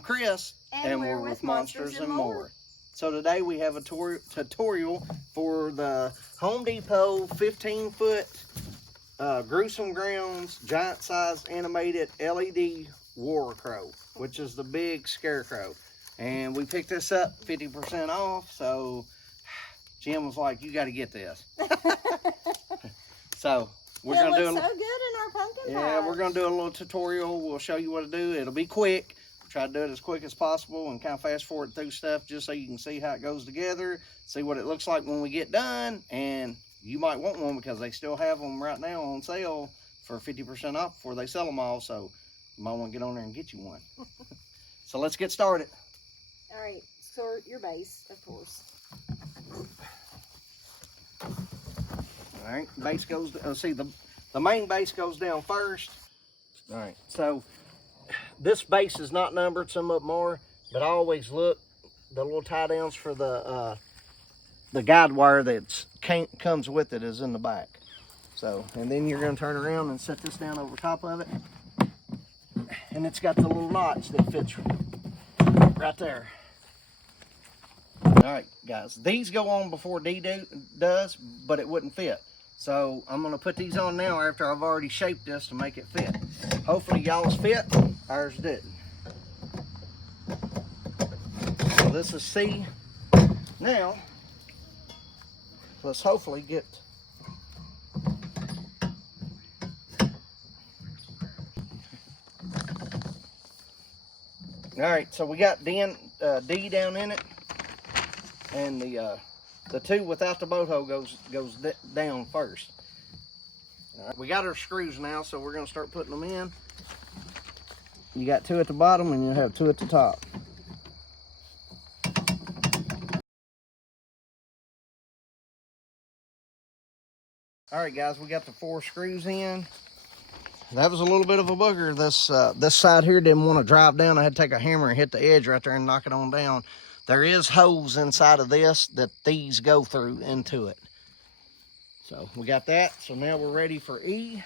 I'm Chris, and we're with Monsters and More. So today we have a tutorial for the Home Depot 15-foot Gruesome Grounds giant size animated LED Worricrow, which is the big scarecrow. And we picked this up 50% off, so Jim was like, you got to get this. So we're going to do so good in our pumpkin pie. Yeah, we're going to do a little tutorial. We'll show you what to do. It'll be quick. Try to do it as quick as possible and kind of fast forward through stuff just so you can see how it goes together, see what it looks like when we get done. And you might want one because they still have them right now on sale for 50% off before they sell them all. So you might want to get on there and get you one. So let's get started. All right, sort your base, of course. All right, base goes, see the main base goes down first. All right, so this base is not numbered, some of them are, but I always look, the little tie downs for the guide wire that comes with it is in the back. So, and then you're gonna turn around and set this down over top of it. And it's got the little notch that fits right there. All right, guys, these go on before D does, but it wouldn't fit. So I'm gonna put these on now after I've already shaped this to make it fit. Hopefully y'all's fit, ours didn't. So this is C. Now, let's hopefully get all right, so we got D down in it, and the two without the boho goes down first. All right, we got our screws now, so we're gonna start putting them in. You got two at the bottom and you have two at the top. All right, guys, we got the 4 screws in. That was a little bit of a booger. This side here didn't want to drive down. I had to take a hammer and hit the edge right there and knock it on down. There is holes inside of this that these go through into it. So we got that. So now we're ready for E.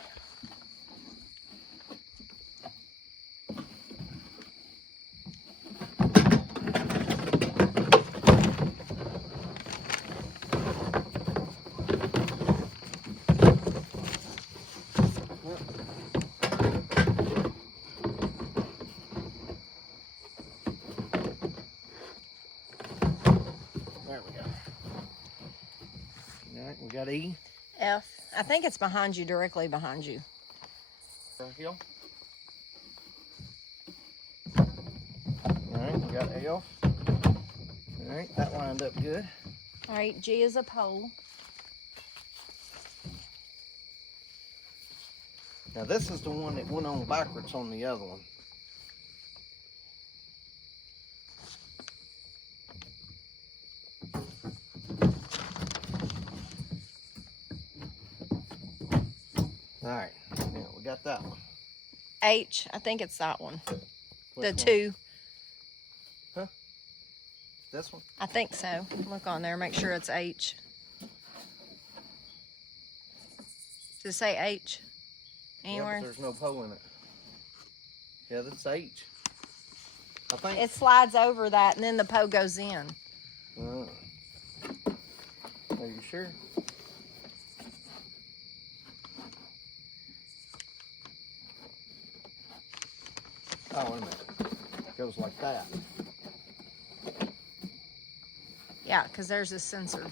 There we go. All right, we got E. F. I think it's behind you, directly behind you. Right here. All right, we got L. All right, that lined up good. All right, G is a pole. Now this is the one that went on backwards on the other one. All right, yeah, we got that one. H, I think it's that one. Which the one? 2. Huh? This one? I think so. Look on there, make sure it's H. Does it say H anywhere? Yeah, but there's no pole in it. Yeah, that's H. I think. It slides over that and then the pole goes in. Are you sure? Oh, wait a minute. It goes like that. Yeah, because there's a sensor.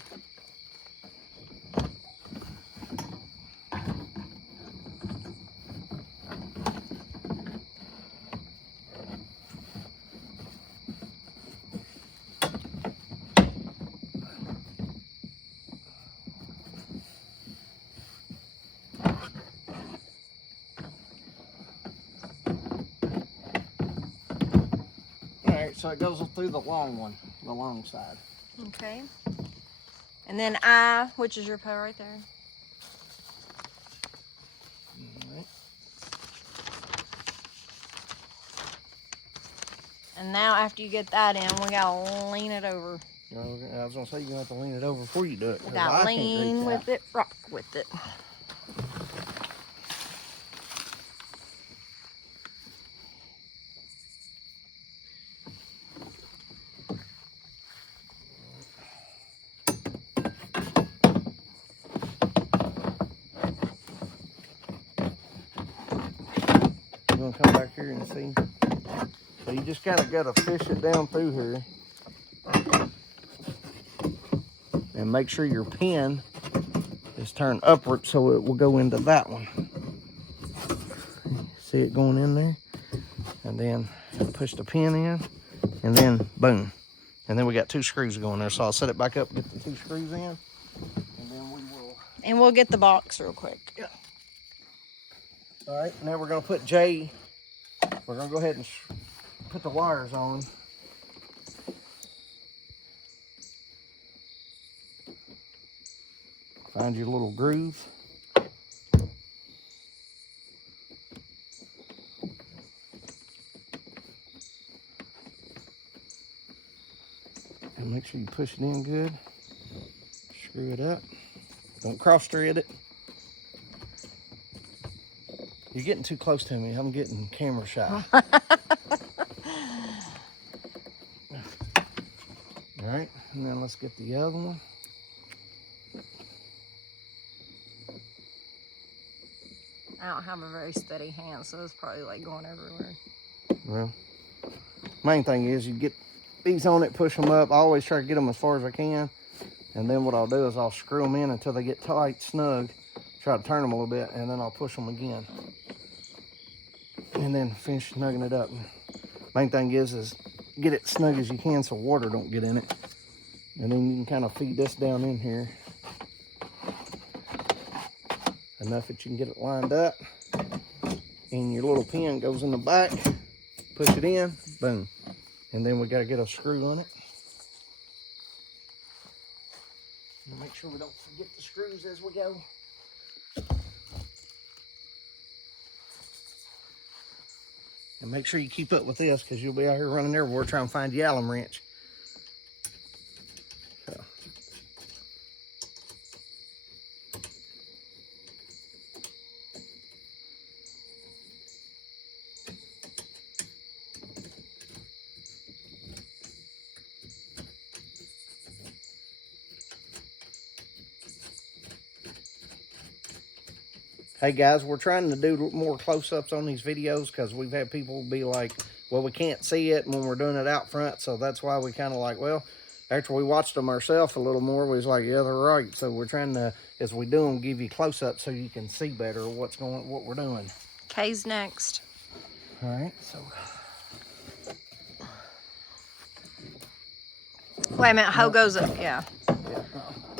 So it goes through the long one, the long side. Okay. And then I, which is your pole right there. All right. And now after you get that in, we gotta lean it over. I was gonna say you're gonna have to lean it over before you do it. Gotta lean with it, rock with it. gonna come back here and see. So you just kind of gotta fish it down through here. And make sure your pin is turned upward so it will go into that one. See it going in there? And then push the pin in, and then boom. And then we got 2 screws going there. So I'll set it back up, get the 2 screws in, and then we will. And we'll get the box real quick. Yeah. All right, now we're gonna put J. We're gonna go ahead and put the wires on. Find your little groove. And make sure you push it in good. Screw it up. Don't cross thread it. You're getting too close to me. I'm getting camera shy. All right, and then let's get the other one. I don't have a very steady hand, so it's probably like going everywhere. Well, main thing is you get these on it, push them up. I always try to get them as far as I can. And then what I'll do is I'll screw them in until they get tight, snug. Try to turn them a little bit, and then I'll push them again. And then finish snugging it up. Main thing is get it snug as you can so water don't get in it. And then you can kind of feed this down in here. Enough that you can get it lined up. And your little pin goes in the back. Push it in, boom. And then we gotta get a screw on it. And make sure we don't forget the screws as we go. And make sure you keep up with this because you'll be out here running everywhere trying to find your Allen wrench. So. Hey guys, we're trying to do more close-ups on these videos because we've had people be like, well, we can't see it when we're doing it out front. So that's why we kind of like, well, after we watched them ourselves a little more, we was like, yeah, they're right. So we're trying to, as we do them, give you close-ups so you can see better what we're doing. Kay's next. All right, so. Wait a minute, hoe goes up, yeah. Yeah.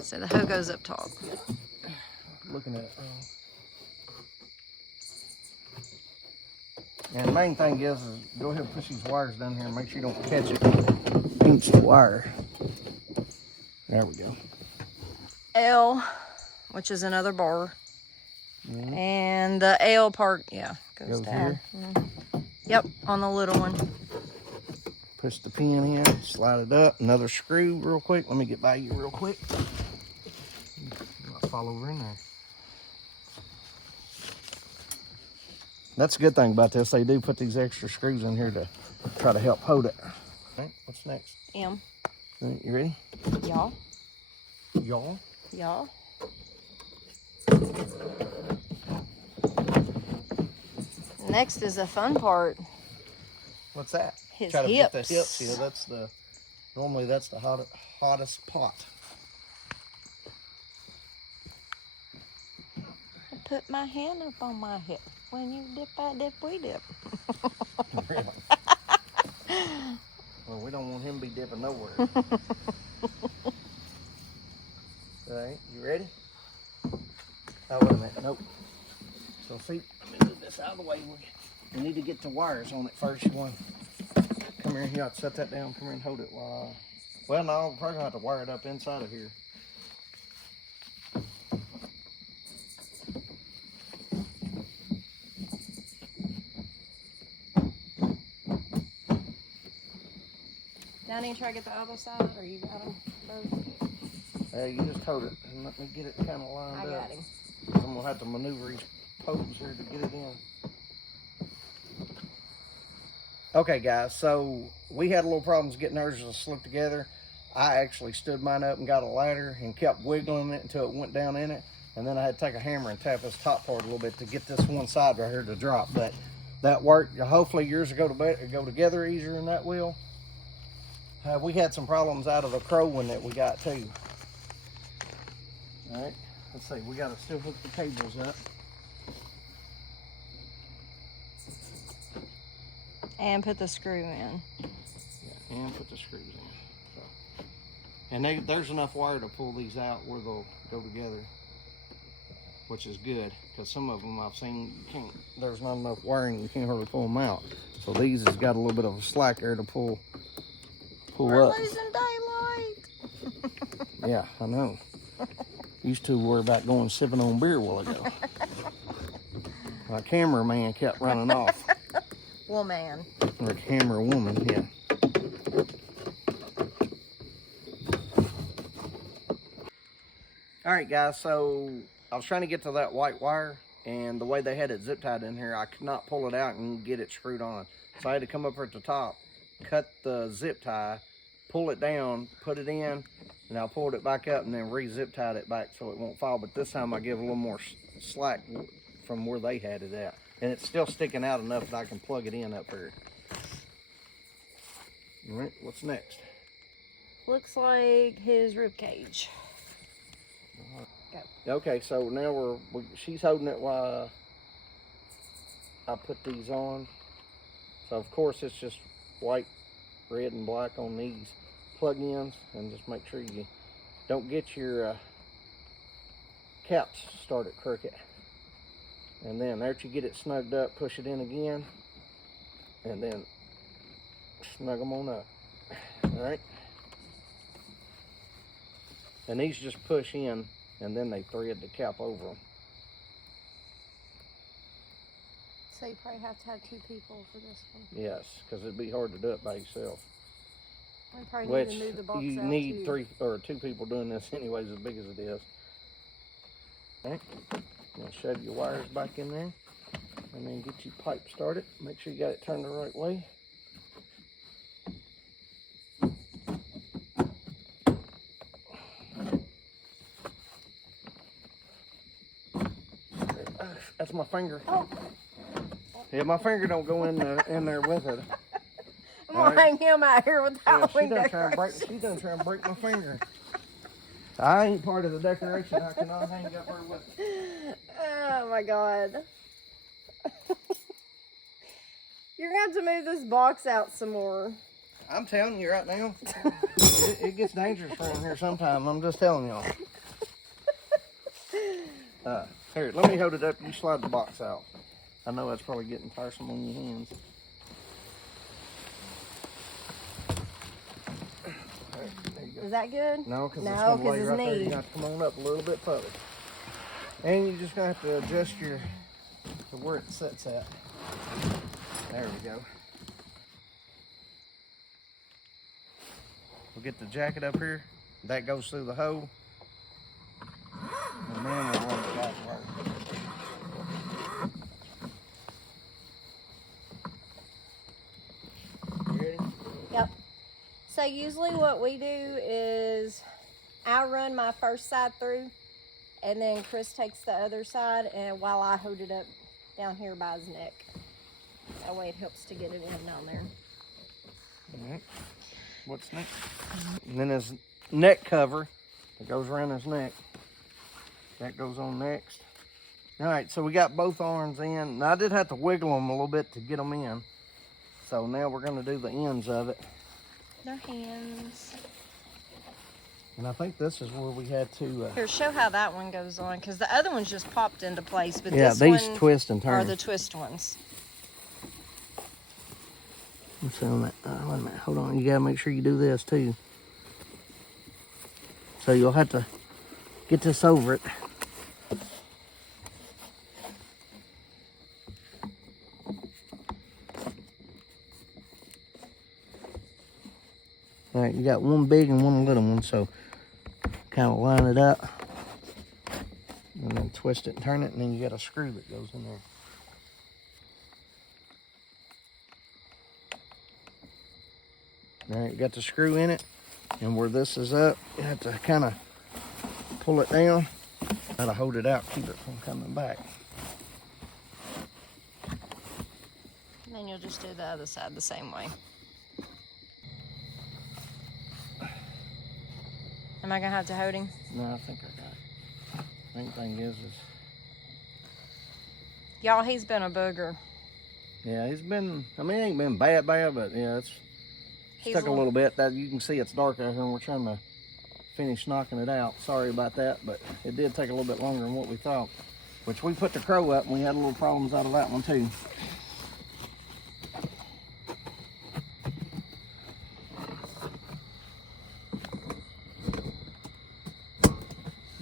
So the hoe goes up top. Looking at it. And the main thing is go ahead and push these wires down here and make sure you don't catch it. Pinch the wire. There we go. L, which is another bar. Yeah. And the L part, yeah, goes down. Here. Yep, on the little one. Push the pin in, slide it up. Another screw real quick. Let me get by you real quick. I'll fall over in there. That's a good thing about this. They do put these extra screws in here to try to help hold it. All right, what's next? M. All right, you ready? Y'all. Y'all? Y'all. Next is the fun part. What's that? His try to hips. get the hips. Yeah, that's the, normally that's the hottest part. I put my hand up on my hip. When you dip, I dip, we dip. Really? Well, we don't want him to be dipping nowhere. All right, you ready? Oh, wait a minute. Nope. So see, let me move this out of the way. We need to get the wires on it first. You want come here. You have to set that down. Come here and hold it while. Well, no, we're probably gonna have to wire it up inside of here. Danny, try to get the other side, or you got them both? You just hold it and let me get it kind of lined up. I got him. I'm gonna have to maneuver his poles here to get it in. Okay, guys, so we had a little problems getting ours to slip together. I actually stood mine up and got a ladder and kept wiggling it until it went down in it. And then I had to take a hammer and tap this top part a little bit to get this one side right here to drop. But that worked. Hopefully yours will go together easier than that will. We had some problems out of the crow one that we got too. All right, let's see. We got to still hook the cables up. And put the screw in. Yeah, and put the screws in. So. And there's enough wire to pull these out where they'll go together, which is good, because some of them I've seen there's not enough wiring, you can't hardly pull them out. So these has got a little bit of a slack there to pull We're up. losing daylight. Yeah, I know. Used to worry about going sipping on beer a while ago. My cameraman kept running off. Woman. Or camera woman, yeah. All right, guys, so I was trying to get to that white wire, and the way they had it zip tied in here, I could not pull it out and get it screwed on. So I had to come up here at the top, cut the zip tie, pull it down, put it in, and I pulled it back up and then re-zip tied it back so it won't fall. But this time I give a little more slack from where they had it at. And it's still sticking out enough that I can plug it in up here. All right, what's next? Looks like his rib cage. Go. Okay, so now she's holding it while I put these on. So of course it's just white, red, and black on these plug-ins, and just make sure you don't get your caps started crooked. And then after you get it snugged up, push it in again, and then snug them on up. All right. And these just push in, and then they thread the cap over them. So you probably have to have 2 people for this one. Yes, because it'd be hard to do it by yourself. We probably need to move the box you out need too. 3 or 2 people doing this anyways, as big as it is. Okay. Now shove your wires back in there, and then get your pipe started. Make sure you got it turned the right way. That's my finger. Oh. Yeah, my finger don't go in there with it. I'm gonna hang him out here with Yeah, that she done trying to break my finger. I ain't part of the decoration. I cannot hang up her with it. Oh my God. You're gonna have to move this box out some more. I'm telling you right now, it gets dangerous around here sometime. I'm just telling y'all. Here, let me hold it up. You slide the box out. I know that's probably getting tiresome on your hands. Right, there you go. Is that good? No, because it's no, going to lay right there. knee. You got to come on up a little bit further. And you're just going to have to adjust to where it sits at. There we go. We'll get the jacket up here. That goes through the hole. And then we'll run the back wire. You ready? Yep. So usually what we do is I run my first side through, and then Chris takes the other side, and while I hold it up down here by his neck. That way it helps to get it in down there. All right. What's next? And then his neck cover that goes around his neck. That goes on next. All right, so we got both arms in. Now I did have to wiggle them a little bit to get them in. So now we're going to do the ends of it. Their hands. And I think this is where we had to... Here, show how that one goes on, because the other one's just popped into place, but yeah, this these one twist and turn. are the twist ones. Let's see on that. Wait a minute, hold on. You got to make sure you do this too. So you'll have to get this over it. All right, you got one big and one little one, so kind of line it up and then twist it and turn it, and then you got a screw that goes in there. All right, you got the screw in it, and where this is up, you have to kind of pull it down. Gotta hold it out, keep it from coming back. And then you'll just do the other side the same way. Am I gonna have to hold him? No, I think I got it. Main thing is Y'all, he's been a booger. yeah, he's been, I mean, it ain't been bad, but yeah, it's stuck a little bit. That you can see it's dark out here and we're trying to finish knocking it out. Sorry about that, but it did take a little bit longer than what we thought. Which we put the crow up and we had a little problems out of that one too.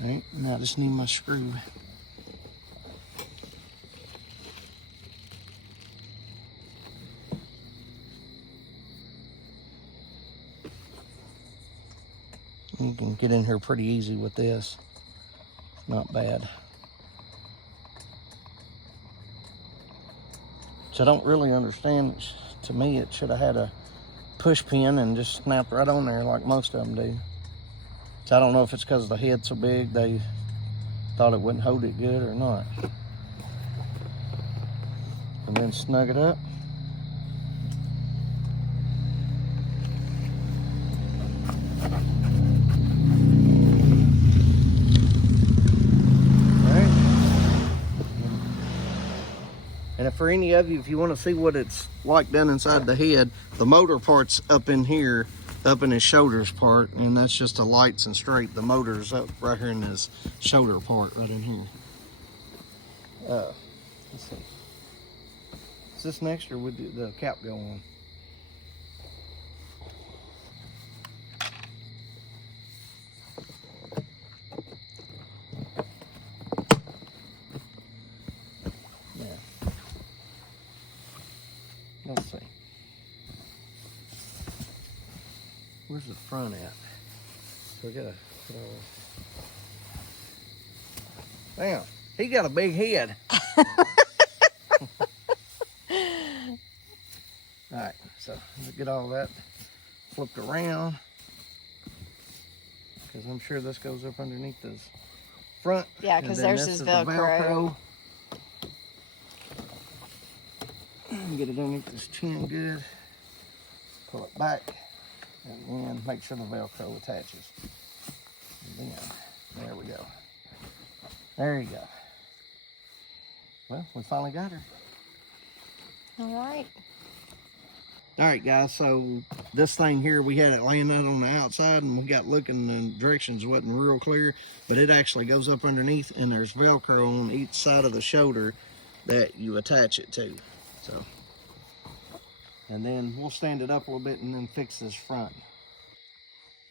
Alright, now I just need my screw. You can get in here pretty easy with this. Not bad. Which I don't really understand. To me, it should have had a push pin and just snapped right on there like most of them do. So I don't know if it's because the head's so big they thought it wouldn't hold it good or not. And then snug it up. And for any of you, if you want to see what it's like down inside the head, the motor part's up in here, up in his shoulders part, and that's just the lights and straight. The motor's up right here in his shoulder part, right in here. Let's see. Is this next, or would the cap go on? Let's see. Where's the front at? So we gotta put all this. Damn, he got a big head. Alright, so let's get all that flipped around. Because I'm sure this goes up underneath this front. Yeah, because there's his Velcro. Get it underneath his chin good. Pull it back. And then make sure the Velcro attaches. And then, there we go. There you go. Well, we finally got her. All right. All right, guys, so this thing here, we had it laying out on the outside and we got looking and directions wasn't real clear, but it actually goes up underneath and there's Velcro on each side of the shoulder that you attach it to. So, and then we'll stand it up a little bit and then fix this front.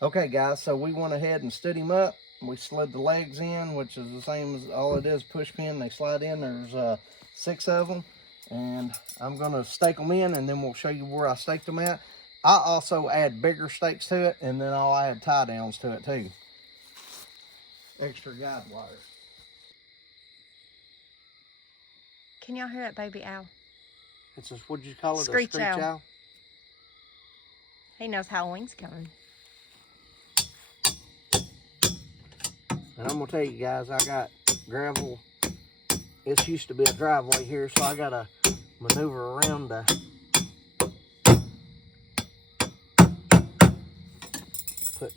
Okay, guys, so we went ahead and stood him up. We slid the legs in, which is the same as all it is, push pin. They slide in. There's 6 of them. And I'm going to stake them in, and then we'll show you where I staked them at. I also add bigger stakes to it, and then I'll add tie downs to it too. Extra guide wire. Can y'all hear that baby owl? It's just, what'd you call it? Screech a screech owl? He knows Halloween's coming. And I'm going to tell you guys, I got gravel. It used to be a driveway here, so I got to maneuver around the put.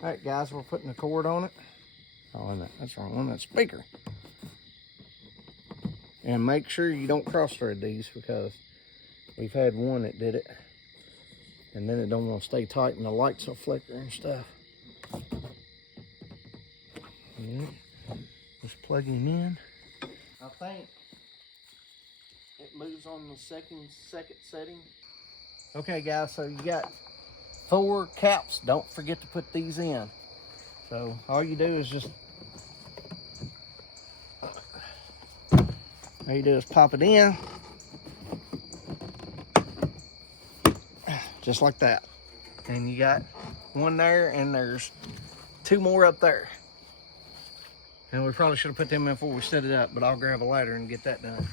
Alright guys, we're putting the cord on it. Oh, and that's the wrong one, that speaker. And make sure you don't cross thread these, because we've had one that did it. And then it don't want to stay tight and the lights will flicker and stuff. Yeah. Just plug him in. I think it moves on the second setting. Okay guys, so you got 4 caps. Don't forget to put these in. So all you do is just pop it in. Just like that. And you got one there and there's 2 more up there. And we probably should have put them in before we set it up, but I'll grab a ladder and get that done.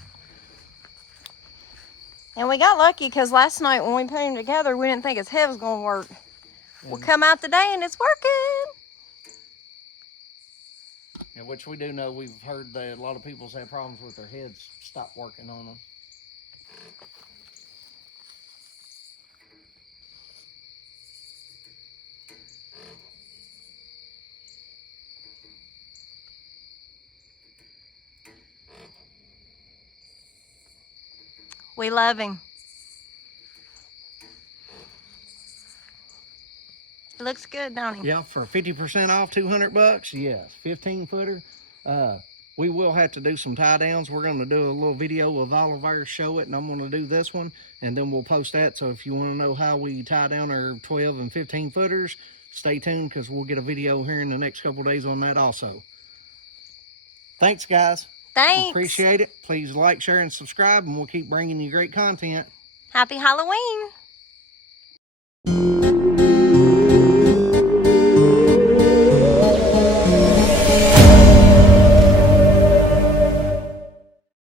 And we got lucky because last night when we put him together, we didn't think his head was going to work. We'll come out today and it's working. And which we do know, we've heard that a lot of people's had problems with their heads stop working on them. We love him. It looks good, don't he? Yeah, for 50% off, $200. Yes, 15-footer. We will have to do some tie downs. We're going to do a little video of all of ours, show it, and I'm going to do this one, and then we'll post that. So if you want to know how we tie down our 12 and 15 footers, stay tuned because we'll get a video here in the next couple days on that also. Thanks, guys. Thanks. Appreciate it. Please like, share, and subscribe, and we'll keep bringing you great content. Happy Halloween.